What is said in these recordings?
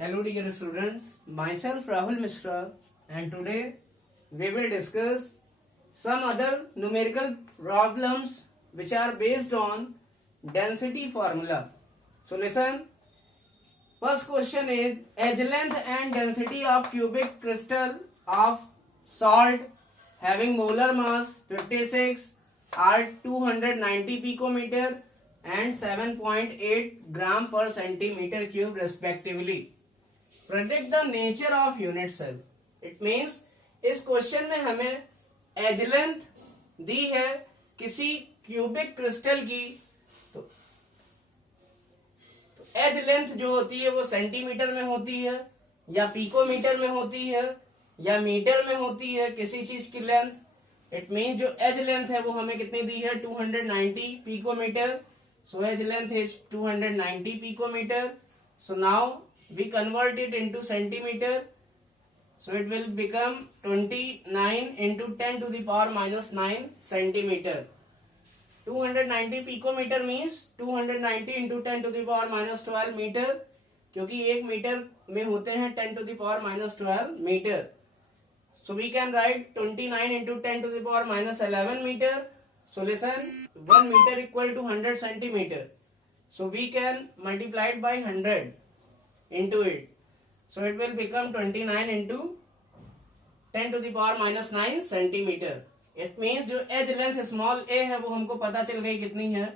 Hello dear students, myself Rahul Mishra and today we will discuss some other numerical problems which are based on density formula. So listen, first question is edge length and density of cubic crystal of salt having molar mass 56 are 290 picometer and 7.8 gram per centimeter cube respectively. Predict the nature of unit cell. It means इस क्वेश्चन में हमें as length दी है किसी cubic crystal की. तो as length जो होती है वो सेंटीमीटर में होती है या पिकोमीटर में होती है या मीटर में होती है किसी चीज की लेंथ. इट मीन्स जो एज लेंथ है वो हमें कितनी दी है 290 picometre. So edge length is 290 picometre. So now we convert it into centimeter, so it will become 29 into 10 to the power minus 9 centimeter. 290 picometer means 290 into 10 to the power minus 12 meter, क्योंकि एक metre में होते हैं 10 to the power minus 12 meter. So we can write 29 into 10 to the power minus 11 meter. So listen, 1 meter equal to 100 centimeter. So we can multiply it by 100 into it. So it will become 29 into 10 to the power minus 9 centimeter. It means जो edge length small a है वो हमको पता चल गई कितनी है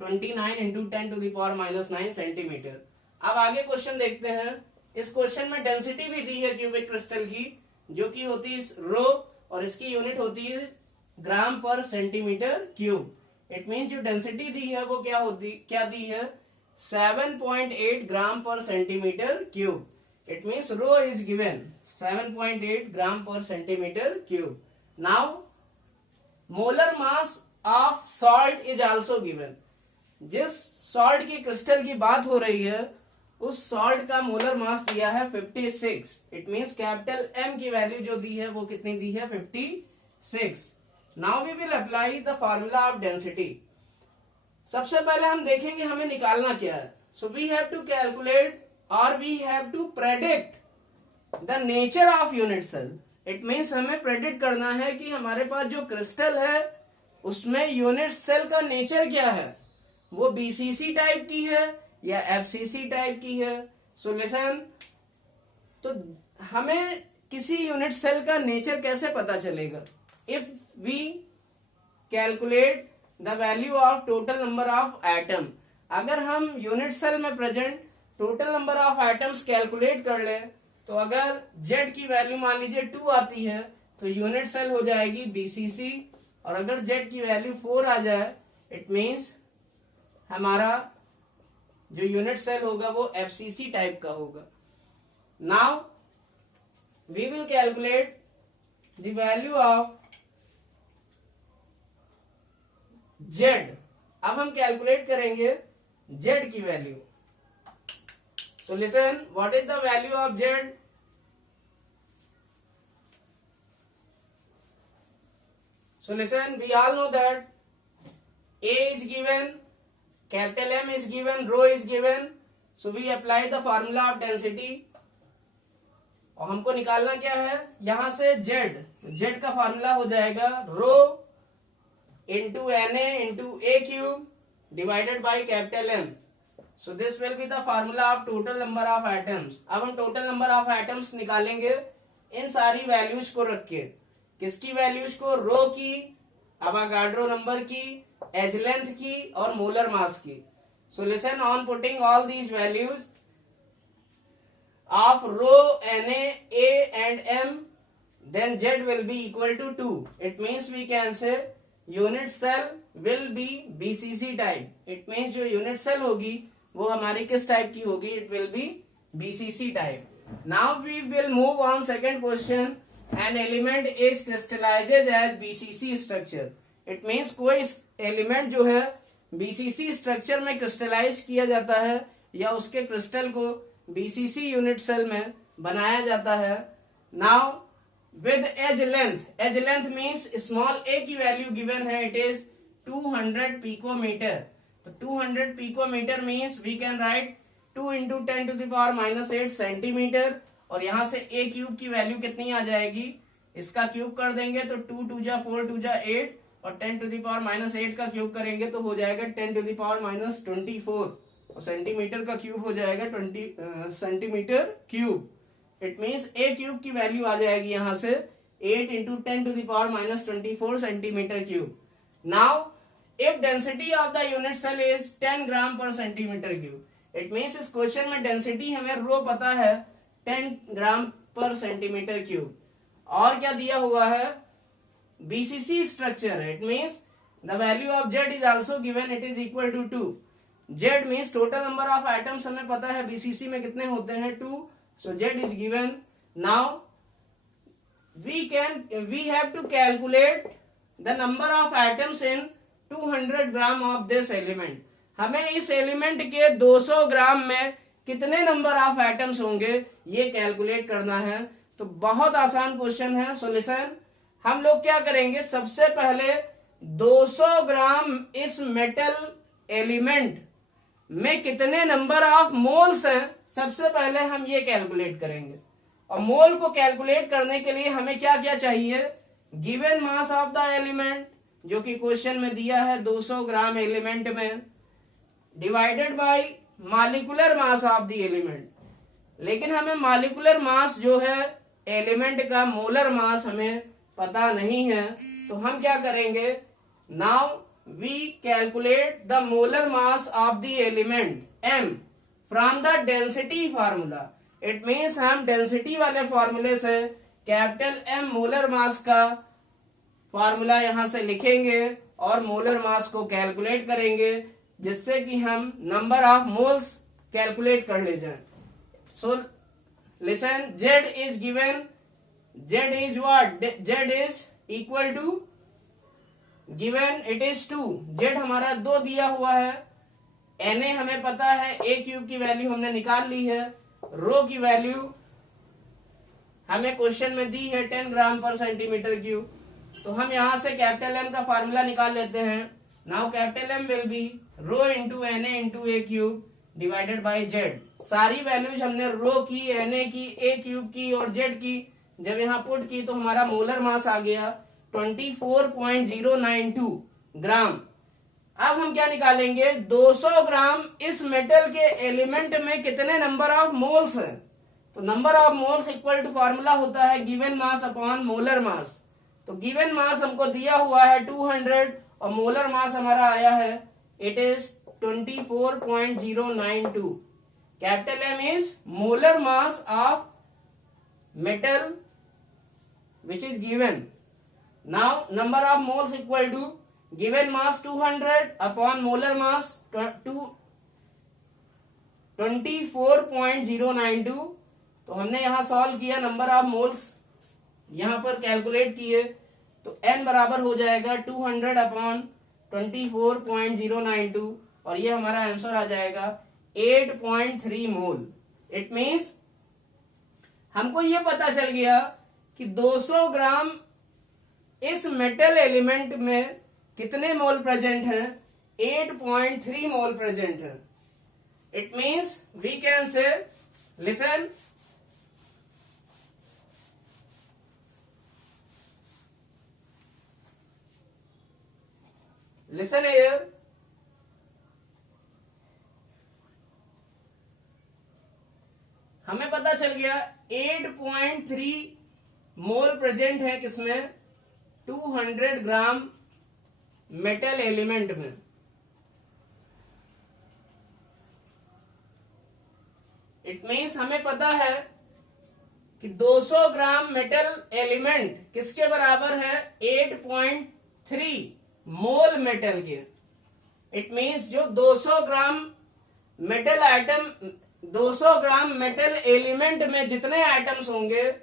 29 into 10 to the power minus 9 centimetre. अब आगे क्वेश्चन देखते हैं. इस क्वेश्चन में डेंसिटी भी दी है क्यूबिक क्रिस्टल की जो कि होती है रो और इसकी यूनिट होती है ग्राम per centimetre cube. It means जो डेंसिटी दी है वो क्या दी है 7.8 gram per centimeter cube. It means rho is given 7.8 gram per centimeter cube. Now molar mass of salt is also given. जिस salt की क्रिस्टल की बात हो रही है उस salt का मोलर मास दिया है 56. It means कैपिटल M की वैल्यू जो दी है वो कितनी दी है 56. Now we will apply the formula of density. सबसे पहले हम देखेंगे हमें निकालना क्या है. So we have to calculate और we have to predict the nature of unit cell. It means हमें प्रेडिक्ट करना है कि हमारे पास जो क्रिस्टल है उसमें यूनिट सेल का नेचर क्या है. वो बीसीसी टाइप की है या एफसीसी टाइप की है. सो लिसन, तो हमें किसी यूनिट सेल का नेचर कैसे पता चलेगा. If we calculate the value of total number of atom. अगर हम यूनिट सेल में present total number of atoms calculate कर ले तो अगर जेड की वैल्यू मान लीजिए 2 आती है तो यूनिट सेल हो जाएगी बीसीसी. और अगर जेड की वैल्यू 4 आ जाए इट मीन्स हमारा जो यूनिट सेल होगा वो एफसीसी टाइप का होगा. Now we will calculate the value of Z. अब हम कैलकुलेट करेंगे जेड की value. So listen, what is the value of Z. So listen, we all know that A is given, capital M is given, rho is given. So we apply the formula of density. और हमको निकालना क्या है यहां से Z का formula हो जाएगा रो into Na into A cube divided by capital M. So this will be the formula of total number of atoms. अब हम total number of atoms निकालेंगे इन सारी वैल्यूज को रख के. किसकी वैल्यूज को, रो की, अवागाड्रो नंबर की, एज लेंथ की और मोलर मास की. So listen, on putting all these values of rho, Na, A and M, then Z will be equal to 2. It means we can say unit cell will be BCC type. It means जो unit cell होगी वो हमारी किस type की होगी, it will be BCC type. Now we will move on second question. An element is crystallises as BCC structure. It means कोई element जो है बीसीसी स्ट्रक्चर में क्रिस्टलाइज किया जाता है या उसके क्रिस्टल को बीसीसी यूनिट सेल में बनाया जाता है. Now with edge length means small a की वैल्यू गिवन है, इट इज 200 picometer. तो 200 picometer means we can write 2 into 10⁻⁻8 centimetre, और यहां से a क्यूब की वैल्यू कितनी आ जाएगी, इसका क्यूब कर देंगे तो 2 2 जा 4 2 जा 8, और 10⁻⁻8 का क्यूब करेंगे तो हो जाएगा 10⁻⁻24, और सेंटीमीटर का क्यूब हो जाएगा 20 centimetre cube. It means a cube की वैल्यू आ जाएगी यहां से 8 into 10⁻⁻24 centimetre cube. Now if density of the unit cell is 10 gram per centimetre cube, it means इस क्वेश्चन में डेंसिटी हमें रो पता है 10 ग्राम पर सेंटीमीटर क्यूब, और क्या दिया हुआ है, बीसीसी स्ट्रक्चर है। It means the value of Z is also given, it is equal to 2। Z means total number of items हमें पता है बीसीसी में कितने होते हैं, 2, so Z is given. Now we have to calculate the number of atoms in 200 gram of this element. हमें इस element के 200 ग्राम में कितने नंबर ऑफ एटम्स होंगे ये कैलकुलेट करना है। तो बहुत आसान क्वेश्चन है। सॉल्यूशन हम लोग क्या करेंगे, सबसे पहले 200 ग्राम इस मेटल एलिमेंट में कितने नंबर ऑफ मोल्स हैं, सबसे पहले हम ये कैलकुलेट करेंगे। और मोल को कैलकुलेट करने के लिए हमें क्या क्या चाहिए, given mass of the element जो कि क्वेश्चन में दिया है 200 ग्राम एलिमेंट में, divided by molecular mass of the element. लेकिन हमें मॉलिक्यूलर मास जो है एलिमेंट का, मोलर मास हमें पता नहीं है, तो हम क्या करेंगे, now we calculate the molar mass of the element m from the density formula. It means हम डेंसिटी वाले फॉर्मूले से कैपिटल M मोलर मास का फॉर्मूला यहां से लिखेंगे और मोलर मास को कैलकुलेट करेंगे, जिससे कि हम नंबर ऑफ मोल्स कैलकुलेट कर ले जाएं। So listen, Z is given, Z is what, Z is equal to given, it is 2। Z हमारा 2 दिया हुआ है, Na हमें पता है, a क्यूब की वैल्यू हमने निकाल ली है, रो की वैल्यू हमें क्वेश्चन में दी है 10 ग्राम पर सेंटीमीटर क्यूब। तो हम यहां से कैपिटल M का फार्मूला निकाल लेते हैं। Now capital M will be rho into Na into a cube divided by Z. सारी वैल्यूज हमने रो की, Na की, a क्यूब की और जेड की जब यहाँ पुट की तो हमारा मोलर मास आ गया 24.092 ग्राम। अब हम क्या निकालेंगे, 200 ग्राम इस मेटल के एलिमेंट में कितने नंबर ऑफ मोल्स हैं। तो number of moles equal to formula होता है given mass upon molar mass. तो गिवन मास हमको दिया हुआ है 200 और मोलर मास हमारा आया है, it is 24.092। Capital M is molar mass of metal which is given. Now number of moles equal to given mass 200 upon molar mass 24.092। तो हमने यहां सॉल्व किया, नंबर ऑफ मोल्स यहां पर कैलकुलेट किए, तो n बराबर हो जाएगा 200 अपॉन 24.092 और ये हमारा आंसर आ जाएगा 8.3 मोल। इट मीन्स हमको ये पता चल गया कि 200 ग्राम इस मेटल एलिमेंट में कितने मोल प्रेजेंट हैं, 8.3 मोल प्रेजेंट है। It means we can say, listen, listen here, हमें पता चल गया 8.3 मोल प्रेजेंट है किसमें, 200 ग्राम मेटल एलिमेंट में। इट मीन्स हमें पता है कि 200 ग्राम मेटल एलिमेंट किसके बराबर है, 8.3 मोल मेटल के। इट मीन्स जो 200 ग्राम मेटल आइटम, 200 ग्राम मेटल एलिमेंट में जितने आइटम्स होंगे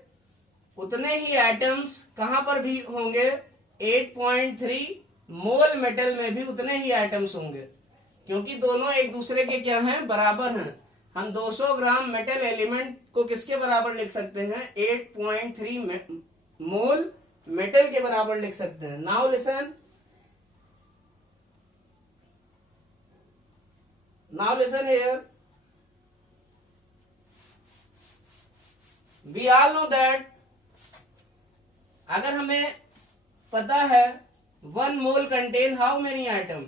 उतने ही आइटम्स कहां पर भी होंगे, 8.3 मोल मेटल में भी उतने ही आइटम्स होंगे, क्योंकि दोनों एक दूसरे के क्या हैं, बराबर हैं। हम 200 ग्राम मेटल एलिमेंट को किसके बराबर लिख सकते हैं, 8.3 मोल मेटल के बराबर लिख सकते हैं। Now listen, here, we all know that अगर हमें पता है 1 mole contain how many item,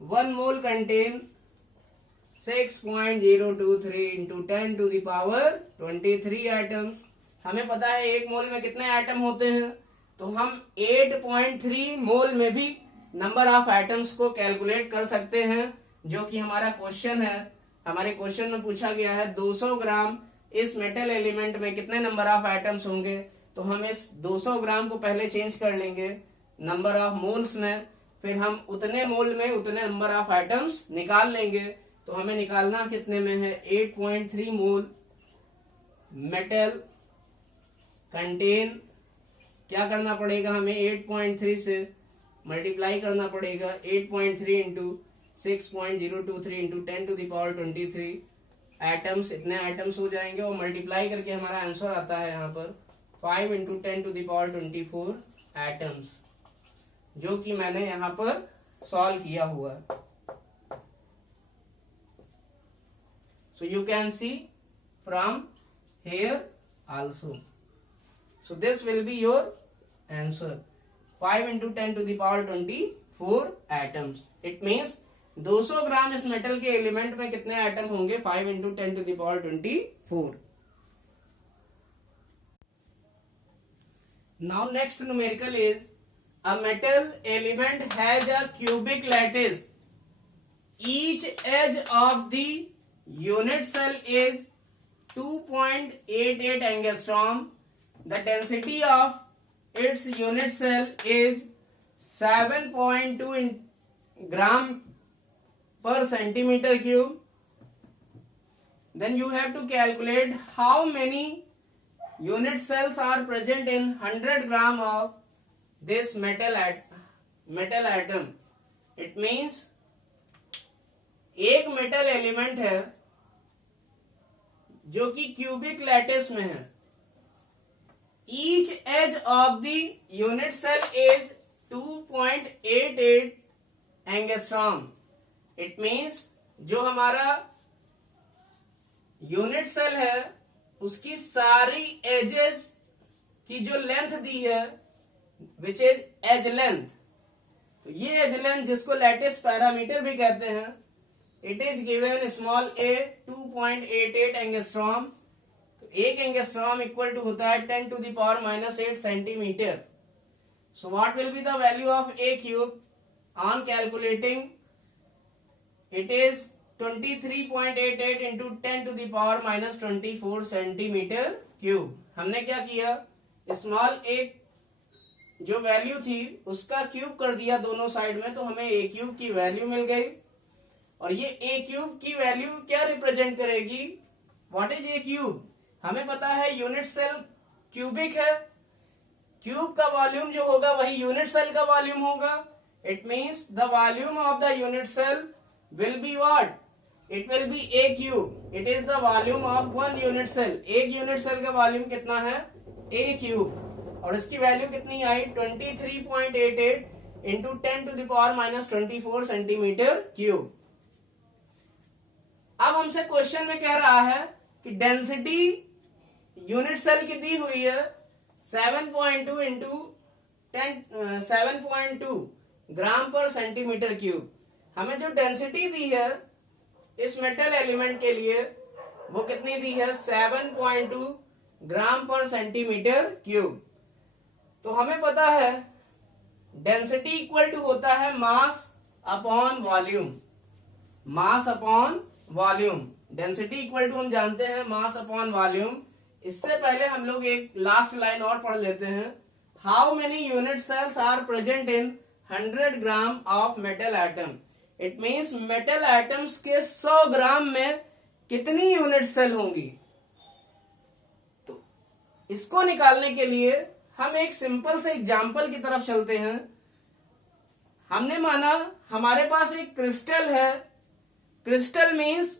1 mole contain 6.023 into 10 to the power 23 items. हमें पता है 1 मोल में कितने आइटम होते हैं, तो हम 8.3 मोल में भी नंबर ऑफ आइटम्स को कैलकुलेट कर सकते हैं, जो कि हमारा क्वेश्चन है। हमारे क्वेश्चन में पूछा गया है 200 ग्राम इस मेटल एलिमेंट में कितने नंबर ऑफ आइटम्स होंगे, तो हम इस 200 ग्राम को पहले चेंज कर लेंगे नंबर ऑफ मोल्स में, फिर हम उतने मोल में उतने नंबर ऑफ आइटम्स निकाल लेंगे। तो हमें निकालना कितने में है, 8.3 मोल मेटल कंटेन, क्या करना पड़ेगा हमें, 8.3 से मल्टीप्लाई करना पड़ेगा, 8.3 into 6.023 into 10 to the power 23 atoms, इतने आइटम्स हो जाएंगे और मल्टीप्लाई करके हमारा आंसर आता है यहाँ पर 5 into 10 to the power 24 atoms, जो कि मैंने यहाँ पर सॉल्व किया हुआ है। So you can see from here also. So this will be your answer. 5 into 10 to the power 24 atoms. It means 200 ग्राम इस मेटल के एलिमेंट में कितने आइटम होंगे, 5 into 10 to the power 24. Now next numerical is a metal element has a cubic lattice. Each edge of the unit cell is 2.88 angstrom. The density of its unit cell is 7.2 gram per centimeter cube. Then you have to calculate how many unit cells are present in 100 gram of this metal atom. It means एक metal element है जो कि cubic lattice में है। Each edge of the unit cell is 2.88 angstrom. It means जो हमारा unit cell है उसकी सारी एजेस की जो लेंथ दी है विच इज एज लेंथ, तो ये एज लेंथ जिसको लैटिस पैरामीटर भी कहते हैं, it is given small a 2.88 angstrom. तो 1 एंगस्ट्रॉम इक्वल टू होता है 10 to the power -8 centimetre. So what will be the value of a cube on calculating, it is 23.88 into 10 to the power -24 centimetre cube. हमने क्या किया, small a जो value थी उसका cube कर दिया दोनों साइड में, तो हमें a क्यूब की वैल्यू मिल गई। और ये a क्यूब की वैल्यू क्या रिप्रेजेंट करेगी, व्हाट इज a क्यूब, हमें पता है यूनिट सेल क्यूबिक है, क्यूब का वॉल्यूम जो होगा वही यूनिट सेल का वॉल्यूम होगा। It means the volume of the unit cell will be what, it will be a cube. It is the volume of 1 unit cell. एक unit cell का volume कितना है, a क्यूब, और इसकी value कितनी आई 23.88 into 10 to the power -24 centimetre cube. अब हमसे क्वेश्चन में कह रहा है कि डेंसिटी यूनिट सेल की दी हुई है 7.2 इंटू 7.2 ग्राम पर सेंटीमीटर क्यूब। हमें जो डेंसिटी दी है इस मेटल एलिमेंट के लिए वो कितनी दी है, 7.2 ग्राम पर सेंटीमीटर क्यूब। तो हमें पता है डेंसिटी इक्वल टू होता है mass upon volume, mass upon volume. Density equal to हम जानते हैं मास अपॉन वॉल्यूम। इससे पहले हम लोग एक लास्ट लाइन और पढ़ लेते हैं, how many unit cells are present in 100 gram of metal atom. It means metal atoms के 100 ग्राम में कितनी यूनिट सेल होंगी। तो इसको निकालने के लिए हम एक सिंपल से एग्जाम्पल की तरफ चलते हैं। हमने माना हमारे पास एक क्रिस्टल है, crystal means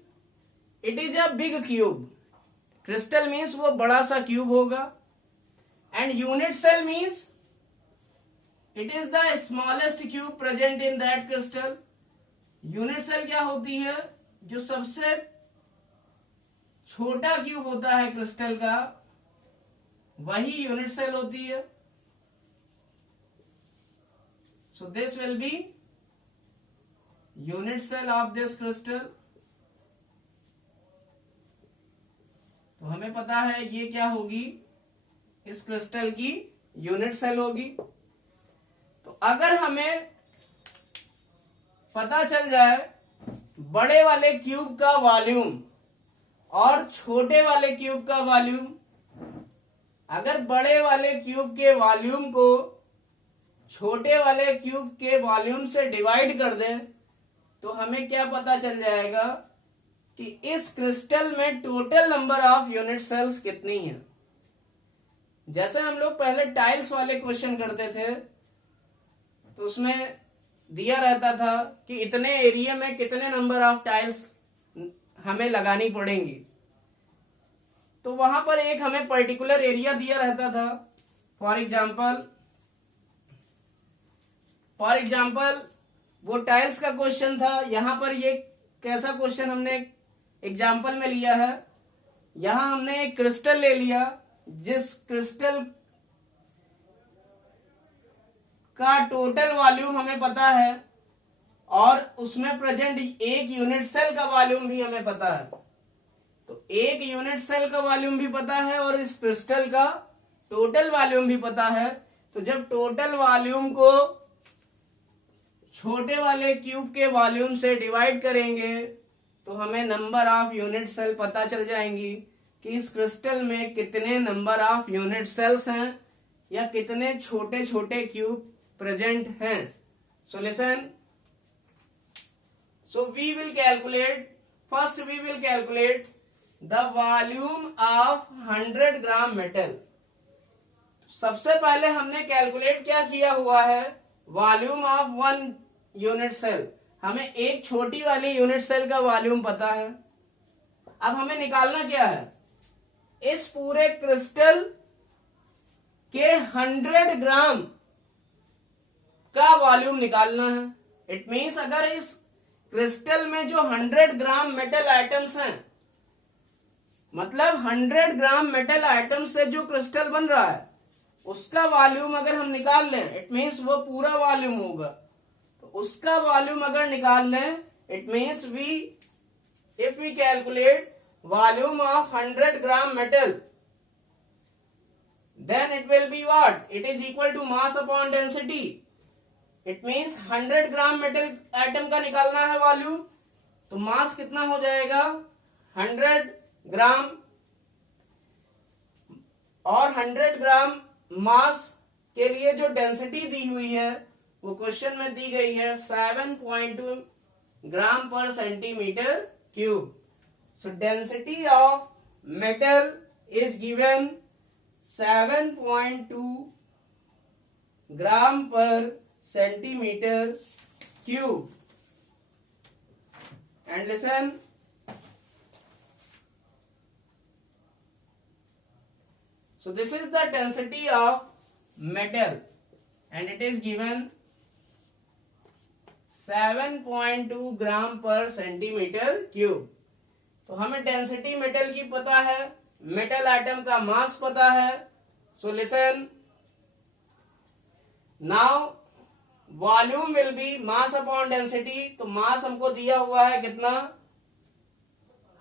it is a big cube, crystal means वो बड़ा सा क्यूब होगा, and unit cell means it is the smallest cube present in that crystal. Unit cell क्या होती है, जो सबसे छोटा क्यूब होता है क्रिस्टल का, वही यूनिट सेल होती है। So this will be unit cell of this crystal. तो हमें पता है ये क्या होगी, इस क्रिस्टल की यूनिट सेल होगी। तो अगर हमें पता चल जाए बड़े वाले क्यूब का वॉल्यूम और छोटे वाले क्यूब का वॉल्यूम, अगर बड़े वाले क्यूब के वॉल्यूम को छोटे वाले क्यूब के वॉल्यूम से डिवाइड कर दें तो हमें क्या पता चल जाएगा कि इस क्रिस्टल में total number of unit cells कितनी है। जैसे हम लोग पहले टाइल्स वाले क्वेश्चन करते थे तो उसमें दिया रहता था कि इतने एरिया में कितने नंबर ऑफ टाइल्स हमें लगानी पड़ेंगी। तो वहां पर एक हमें पर्टिकुलर एरिया दिया रहता था। फॉर एग्जाम्पल वो टाइल्स का क्वेश्चन था। यहां पर ये कैसा क्वेश्चन हमने एग्जाम्पल में लिया है, यहां हमने एक क्रिस्टल ले लिया जिस क्रिस्टल का टोटल वॉल्यूम हमें पता है और उसमें प्रेजेंट एक यूनिट सेल का वॉल्यूम भी हमें पता है। तो एक यूनिट सेल का वॉल्यूम भी पता है और इस क्रिस्टल का टोटल वॉल्यूम भी पता है। तो जब टोटल वॉल्यूम को छोटे वाले क्यूब के वॉल्यूम से डिवाइड करेंगे तो हमें नंबर ऑफ यूनिट सेल पता चल जाएंगी कि इस क्रिस्टल में कितने नंबर ऑफ यूनिट सेल्स हैं या कितने छोटे छोटे क्यूब प्रेजेंट हैं। So listen, so we will calculate the volume of 100 gram metal. सबसे पहले हमने कैलकुलेट क्या किया हुआ है, वॉल्यूम ऑफ 1 यूनिट सेल। हमें एक छोटी वाली यूनिट सेल का वॉल्यूम पता है। अब हमें निकालना क्या है, इस पूरे क्रिस्टल के 100 ग्राम का वॉल्यूम निकालना है। इट मीन्स अगर इस क्रिस्टल में जो 100 ग्राम मेटल आइटम्स हैं, मतलब 100 ग्राम मेटल आइटम से जो क्रिस्टल बन रहा है उसका वॉल्यूम अगर हम निकाल लें, इट मीन्स वो पूरा वॉल्यूम होगा। तो उसका वॉल्यूम अगर निकाल लें, it means if we calculate volume of 100 gram metal, then it will be what? It is equal to mass upon density. It means 100 gram metal atom का निकालना है वॉल्यूम, तो मास कितना हो जाएगा 100 ग्राम, और 100 ग्राम मास के लिए जो डेंसिटी दी हुई है वो क्वेश्चन में दी गई है 7.2 ग्राम per centimetre cube. So density of metal is given 7.2 gram per centimetre cube. And listen, so this is the density of metal and it is given 7.2 gram per centimetre cube. तो हमें density metal की पता है, metal atom का मास पता है। So listen, now volume will be mass upon density. तो मास हमको दिया हुआ है कितना,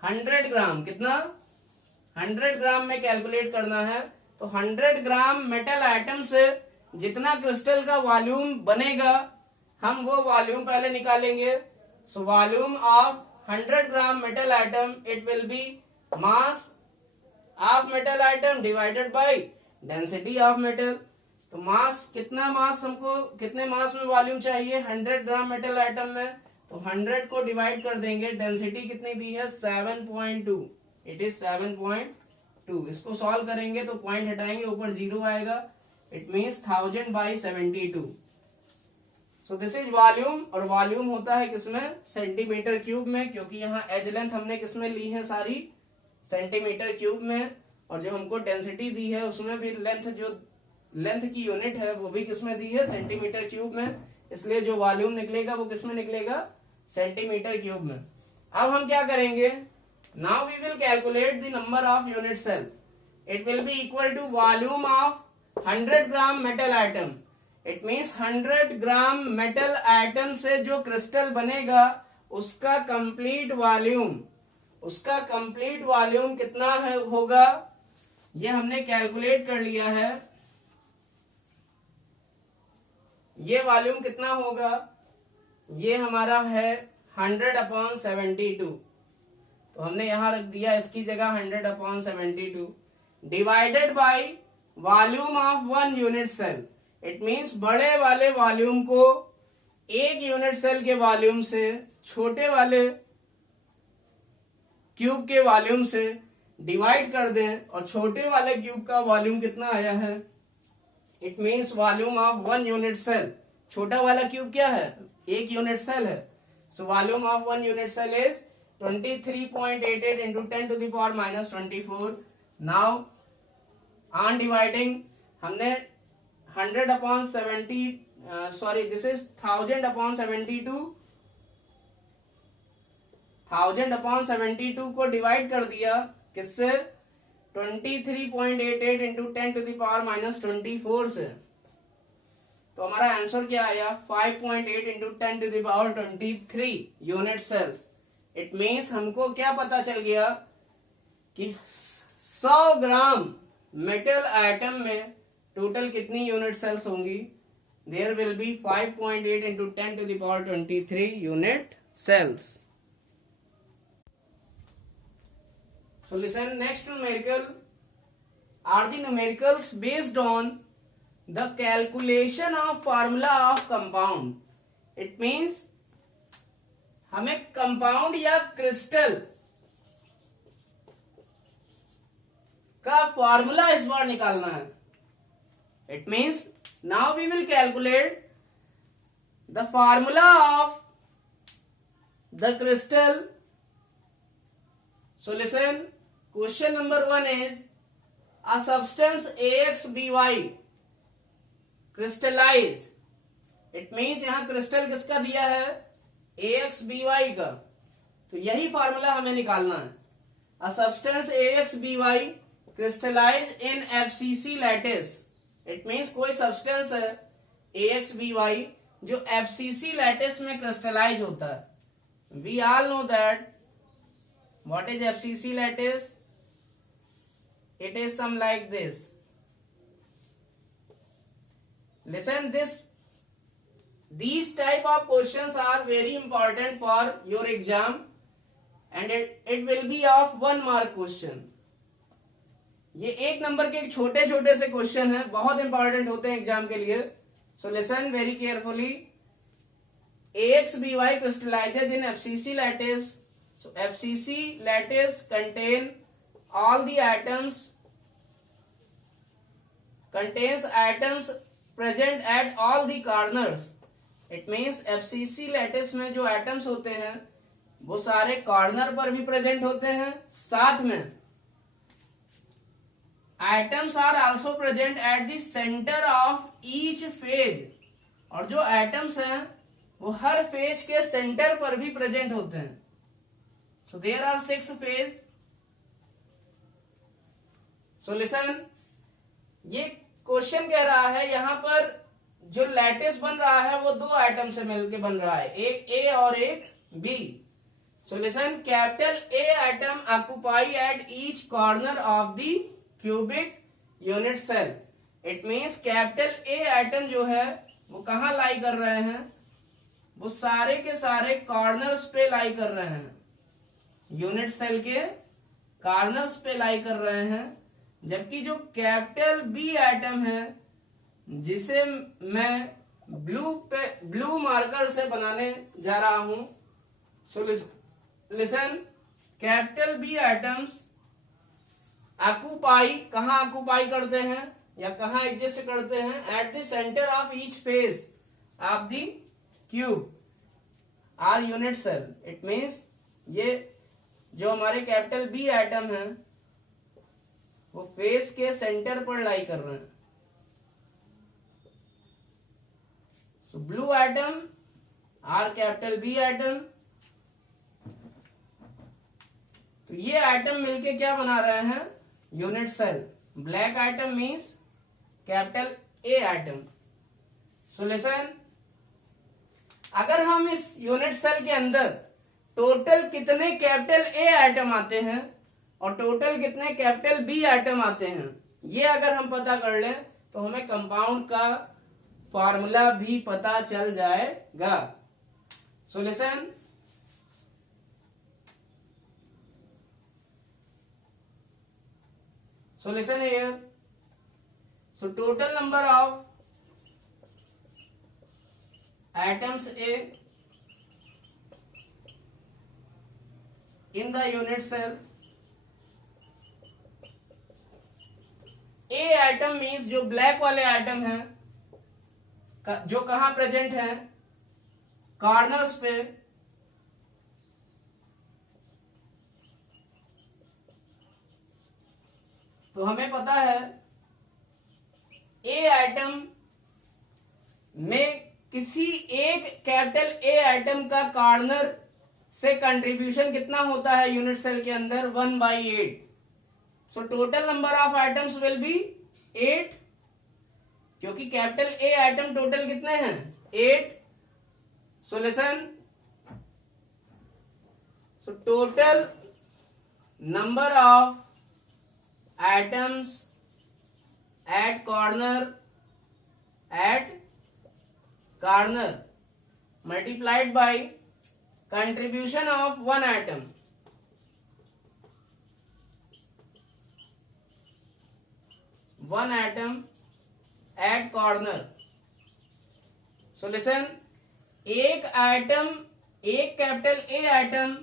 100 ग्राम। कितना, 100 ग्राम में कैलकुलेट करना है। तो 100 ग्राम मेटल आइटम से जितना क्रिस्टल का वॉल्यूम बनेगा हम वो वॉल्यूम पहले निकालेंगे। सो volume of 100 gram metal item, it will B mass of metal atom divided by density of metal. तो मास, कितना मास हमको, कितने मास में वॉल्यूम चाहिए 100 ग्राम मेटल आइटम में, तो 100 को डिवाइड कर देंगे। डेंसिटी कितनी दी है 7.2, इट इज 7.2। इसको सॉल्व करेंगे तो पॉइंट हटाएंगे, ऊपर 0 आएगा। It means 1000 by 72। So this is volume, और वॉल्यूम होता है किसमें, सेंटीमीटर क्यूब में, क्योंकि यहाँ एज लेंथ हमने किसमें ली है सारी, सेंटीमीटर क्यूब में। और जो हमको डेंसिटी दी है उसमें भी लेंथ, जो लेंथ की यूनिट है वो भी किसमें दी है, सेंटीमीटर क्यूब में। इसलिए जो वॉल्यूम निकलेगा वो किसमें निकलेगा, सेंटीमीटर क्यूब में। अब हम क्या करेंगे, now we will calculate the number of unit cell. it will be equal to volume of 100 gram metal item. It means 100 gram metal item से जो क्रिस्टल बनेगा उसका कंप्लीट वॉल्यूम कितना है होगा, ये हमने कैलकुलेट कर लिया है. ये वॉल्यूम कितना होगा, ये हमारा है 100/72. तो हमने यहां रख दिया इसकी जगह 100/72 divided by volume of 1 unit cell. It means बड़े वाले वॉल्यूम को एक यूनिट सेल के वॉल्यूम से छोटे वाले क्यूब के वॉल्यूम से डिवाइड कर दें, और छोटे वाले क्यूब का वॉल्यूम कितना आया है. It means volume of 1 unit cell. छोटा वाला क्यूब क्या है, एक यूनिट सेल है. So volume of 1 unit cell is 23.88 into 10⁻⁻24. Now on dividing हमने दिस इज 1000/72 को डिवाइड कर दिया किससे, 23.88 इंटू 10⁻⁻24 से. तो हमारा आंसर क्या आया, 5.8 into 10⁻23 unit cells. It means हमको क्या पता चल गया कि 100 ग्राम मेटल आइटम में टोटल कितनी यूनिट सेल्स होंगी. There will be 5.8 into 10⁻23 unit cells. So listen, next numerical are the numericals based on the calculation of formula of compound. It means हमें कंपाउंड या क्रिस्टल का formula इस बार निकालना है. It means now we will calculate the formula of the crystal. So listen, question number 1 is a substance AXBY crystallize. It means यहां crystal किसका दिया है, AXBY का. तो यही फॉर्मूला हमें निकालना है. A substance AXBY crystallize in FCC lattice. It means कोई सब्सटेंस है AXBY जो FCC lattice में क्रिस्टलाइज होता है. We all know that what is FCC lattice? It is some like this. Listen, these type of questions are very important for your exam, and it will be of 1 mark question. ये 1 number के छोटे छोटे से question है, बहुत important होते हैं exam के लिए. So listen very carefully. AXBY crystallizes in FCC lattice. So FCC lattice contains atoms present at all the corners. It means FCC lattice में जो atoms होते हैं वो सारे कॉर्नर पर भी प्रेजेंट होते हैं. साथ में atoms are also present at the center of each phase. और जो atoms हैं वो हर फेज के सेंटर पर भी प्रेजेंट होते हैं. So there are 6 phase. So listen, ये क्वेश्चन कह रहा है यहाँ पर जो लैटिस बन रहा है वो 2 आइटम से मिलकर बन रहा है, एक A और एक B. So listen, capital A atom occupy at each corner of the cubic unit cell. It means capital A atom जो है वो कहाँ लाई कर रहे हैं, वो सारे के सारे कॉर्नर्स पे लाई कर रहे हैं, यूनिट सेल के कॉर्नर्स पे लाई कर रहे हैं. जबकि जो कैपिटल बी एटम है जिसे मैं ब्लू मार्कर से बनाने जा रहा हूं. So listen, capital B atoms occupy, कहां ऑक्यूपाई करते हैं या कहां एग्जिस्ट करते हैं, at the centre of each face of the cube or unit cell. It means ये जो हमारे कैपिटल बी एटम है वो फेस के सेंटर पर लाई कर रहे हैं. So blue atom are capital B atom. तो ये एटम मिलके क्या बना रहे हैं, unit cell. Black atom means capital A atom. So listen, अगर हम इस यूनिट सेल के अंदर टोटल कितने कैपिटल ए आइटम आते हैं और टोटल कितने कैपिटल बी आइटम आते हैं, ये अगर हम पता कर लें तो हमें कंपाउंड का फॉर्मूला भी पता चल जाएगा. So listen, here. So total number of atoms A in the unit cell. A item means जो ब्लैक वाले आइटम हैं, जो कहां प्रेजेंट हैं, कॉर्नर्स पे. तो हमें पता है ए आइटम में किसी एक कैपिटल ए आइटम का कॉर्नर से कंट्रीब्यूशन कितना होता है यूनिट सेल के अंदर, 1/8. सो total number of items will be 8, क्योंकि कैपिटल ए आइटम टोटल कितने हैं, 8. सो listen, so total number of atoms at corner multiplied by contribution of one atom. One atom at corner. So listen, एक item, एक capital A item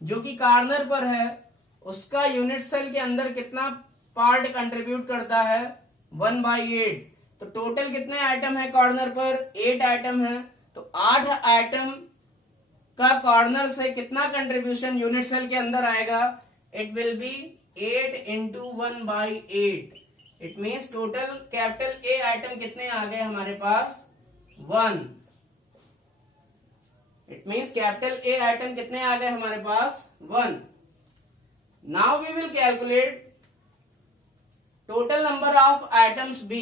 जो कि corner पर है, उसका यूनिट सेल के अंदर कितना पार्ट कंट्रीब्यूट करता है, 1/8. तो टोटल कितने आइटम है कॉर्नर पर, 8 आइटम है. तो 8 आइटम का कॉर्नर से कितना कंट्रीब्यूशन यूनिट सेल के अंदर आएगा, it will B 8 into 1/8. It means total capital A item कितने आ गए हमारे पास, 1. It means capital A item कितने आ गए हमारे पास, 1. Now we will calculate total number of atoms B.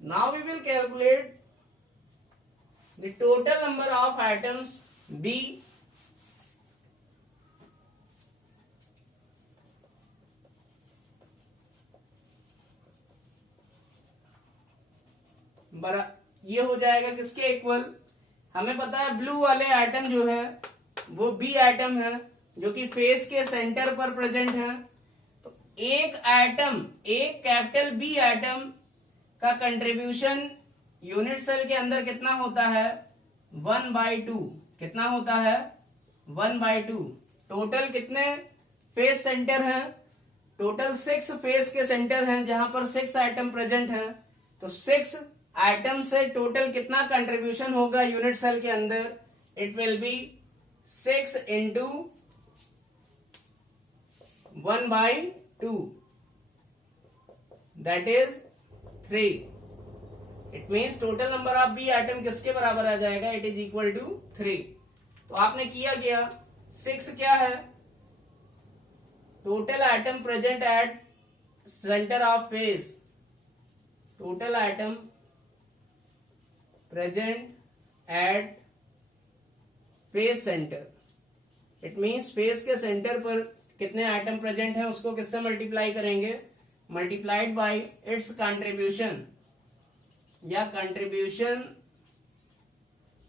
Now we will calculate the total number of atoms B बरा, ये हो जाएगा किसके इक्वल, हमें पता है ब्लू वाले आइटम जो है वो बी आइटम है, जो कि फेस के सेंटर पर प्रेजेंट है. तो एक आइटम, एक कैपिटल बी आइटम का कंट्रीब्यूशन यूनिट सेल के अंदर कितना होता है, 1/2. कितना होता है, 1/2. टोटल कितने फेस सेंटर हैं, टोटल 6 फेस के सेंटर हैं, जहां पर 6 आइटम प्रेजेंट हैं. तो 6 आइटम से टोटल कितना कंट्रीब्यूशन होगा यूनिट सेल के अंदर, it will be 6 into 1/2, that is 3. It means total number of B item किसके बराबर आ जाएगा, इट इज इक्वल टू 3. तो आपने किया गया, 6 क्या है, total item present at centre of face, total item present at face centre. It means face के सेंटर पर कितने आइटम प्रेजेंट है उसको किससे मल्टीप्लाई करेंगे, मल्टीप्लाइड बाय इट्स कंट्रीब्यूशन या contribution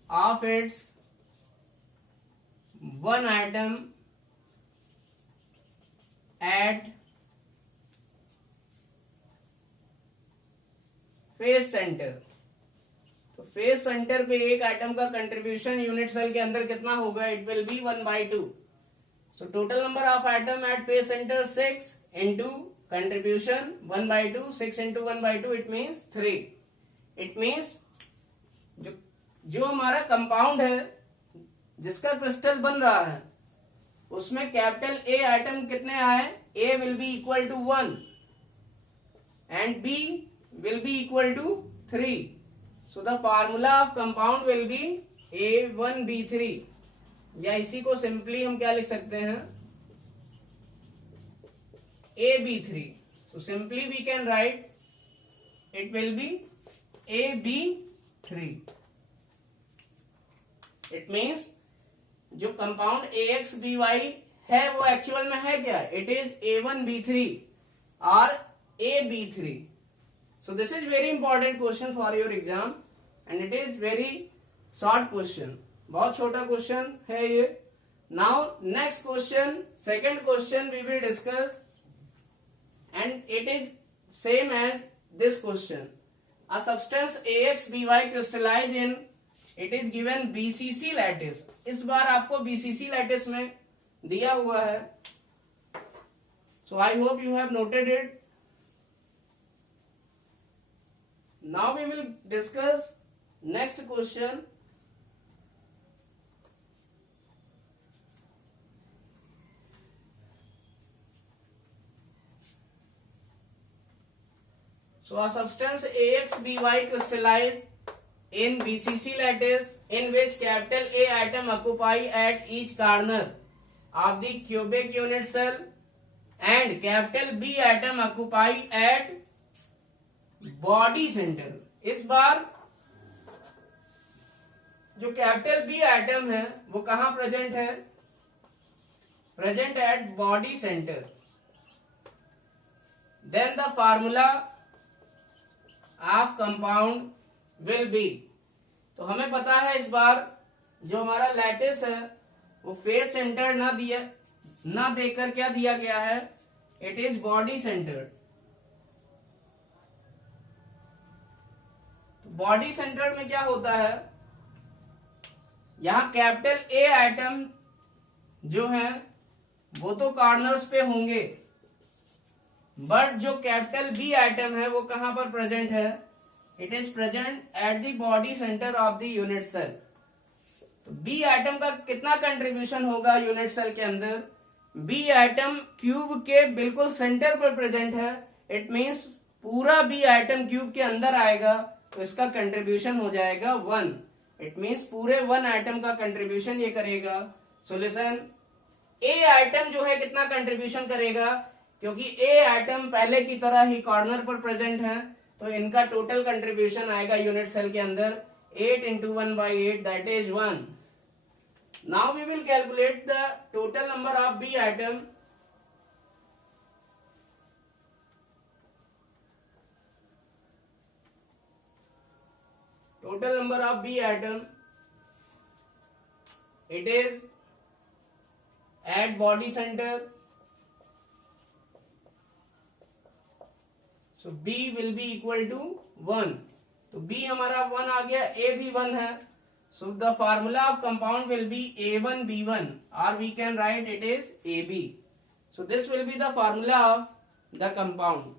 of its one item at face centre. तो face centre पे एक आइटम का कंट्रीब्यूशन यूनिट सेल के अंदर कितना होगा, it will be 1/2. So total number of item at face centre 6 into contribution 1/2, 6 into 1/2, it means 3. It means जो हमारा कंपाउंड है जिसका क्रिस्टल बन रहा है उसमें कैपिटल ए आइटम कितने आए, A will be equal to 1 and B will be equal to 3. So the formula of compound will be A1B3, या इसी को सिंपली हम क्या लिख सकते हैं, AB3. So simply we can write it will be AB3. It means जो compound AXBY है वो एक्चुअल में है क्या, इट इज A1B3 और AB3. So this is very important question for your exam and it is very short question. बहुत छोटा question है ये. Now next question, second question we will discuss and it is same as this question. A substance AXBY crystallize in, it is given BCC lattice. इस बार आपको BCC lattice में दिया हुआ है. So I hope you have noted it. Now we will discuss next question. So a substance AXBY crystallize in BCC lattice in which capital A atom occupy at each corner of the cubic unit cell and capital B atom occupy at body center. इस बार जो capital B atom है वो कहां present है, present at body centre. Then the formula of compound will be. तो हमें पता है इस बार जो हमारा लैटिस है वो फेस सेंटर ना देकर क्या दिया गया है, it is body centred. Body centred में क्या होता है, यहां कैपिटल ए आइटम जो है वो तो कॉर्नर्स पे होंगे, बट जो कैपिटल बी आइटम है वो कहां पर प्रेजेंट है, it is present at the body centre of the unit cell. तो बी आइटम का कितना कंट्रीब्यूशन होगा यूनिट सेल के अंदर, बी आइटम क्यूब के बिल्कुल सेंटर पर प्रेजेंट है. इट मींस पूरा बी आइटम क्यूब के अंदर आएगा तो इसका कंट्रीब्यूशन हो जाएगा 1. इट मींस पूरे 1 आइटम का कंट्रीब्यूशन ये करेगा. सोल्यूशन ए आइटम जो है कितना कंट्रीब्यूशन करेगा, क्योंकि ए आइटम पहले की तरह ही कॉर्नर पर प्रेजेंट है तो इनका टोटल कंट्रीब्यूशन आएगा यूनिट सेल के अंदर 8 into 1/8 that is 1. Now we will calculate the total number of B atom. Total number of B atom, it is at body center. So B will be equal to 1. तो B हमारा 1 आ गया, A भी 1 है. So the formula of compound will be A1B1 or we can write it is AB. So this will be the formula of the compound.